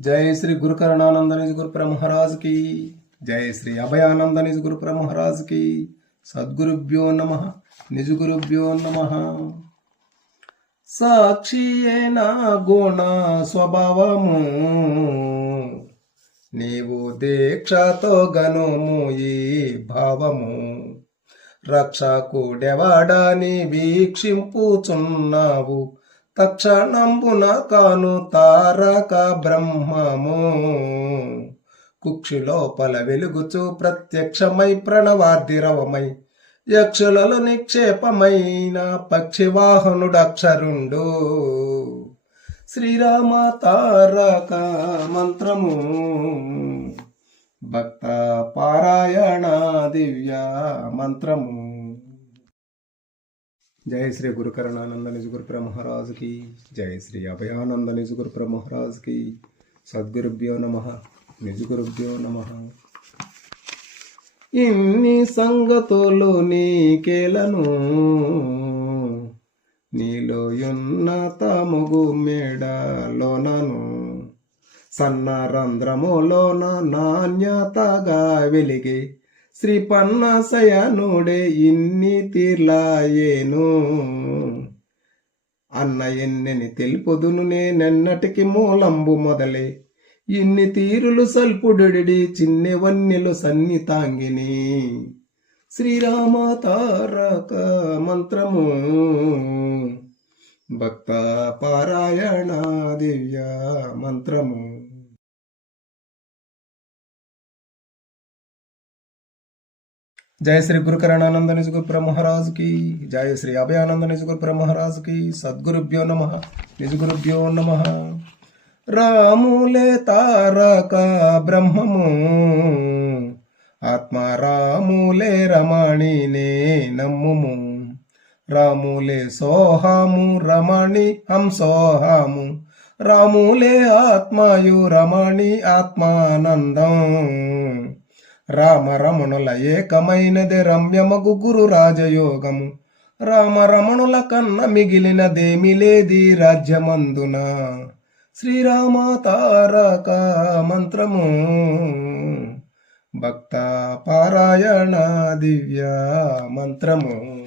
జయ శ్రీ గురుకరణానంద నిజ గురు బ్రహ్మరాజ్కి. జయ శ్రీ అభయానంద నిజ గురు బ్రహ్మరాజ్కి. సద్గురుభ్యో నమ. నిజ గురుభ్యో నమ. సాక్షి గుణ స్వభావము? నీవు దీక్షతో గనుము ఈ భావము. రక్షకుడెవడని వీక్షింపుచున్నావు? తక్షణంబున కాను తారక బ్రహ్మము. కుక్షిలోపల వెలుగుచు ప్రత్యక్షమై ప్రణవార్ధిరవమై యక్షులలో నిక్షేపమైన పక్షివాహనుడక్షరుండు. శ్రీరామ తారక మంత్రము. భక్త పారాయణ దివ్య మంత్రము. జయ శ్రీ గురుకరణానంద నిజ కి జయ శ్రీ అభయానంద నిజ గురు మహారాజ్కి సద్గురుభ్యో నమ నిజ గురుభ్యో నమ. ఇన్ని సంగతులు నీకేలను నీలో ఉన్నతముగు మేడలోనను సన్న రంధ్రములోన నాణ్యతగా వెలిగి శ్రీ పన్నసయనుడే ఇన్ని తీర్లాయేను. అన్న ఎన్నెని తెలుపుదును నేనెన్నటికి మూలంబు మొదలే. ఇన్ని తీరులు సల్పుడడి చిన్నవన్నెలు సన్నితాంగిని. సన్ని తాంగిని శ్రీరామ తారక మంత్రము. భక్త పారాయణ దివ్య మంత్రము. జయ శ్రీ గురు కరుణానంద నిజ గురు మహారాజ్కి జయ శ్రీ అభయానంద నిజ గురు మహారాజ్కి సద్గురుభ్యో నమ నిజ గురుభ్యో నమ. రాములే తారక బ్రహ్మము ఆత్మ రాములే రమణినే నమ్ముము. రాములే సోహాము రమణి హంసోహాము రాములే ఆత్మయు రమణి ఆత్మానందం. రామ రమణుల ఏకమైనదే రమ్యమగు గురు రాజయోగము. రామ రమణుల కన్న మిగిలినదేమి లేది రాజ్యమందున. శ్రీరామ తారక మంత్రము. భక్త పారాయణ దివ్య మంత్రము.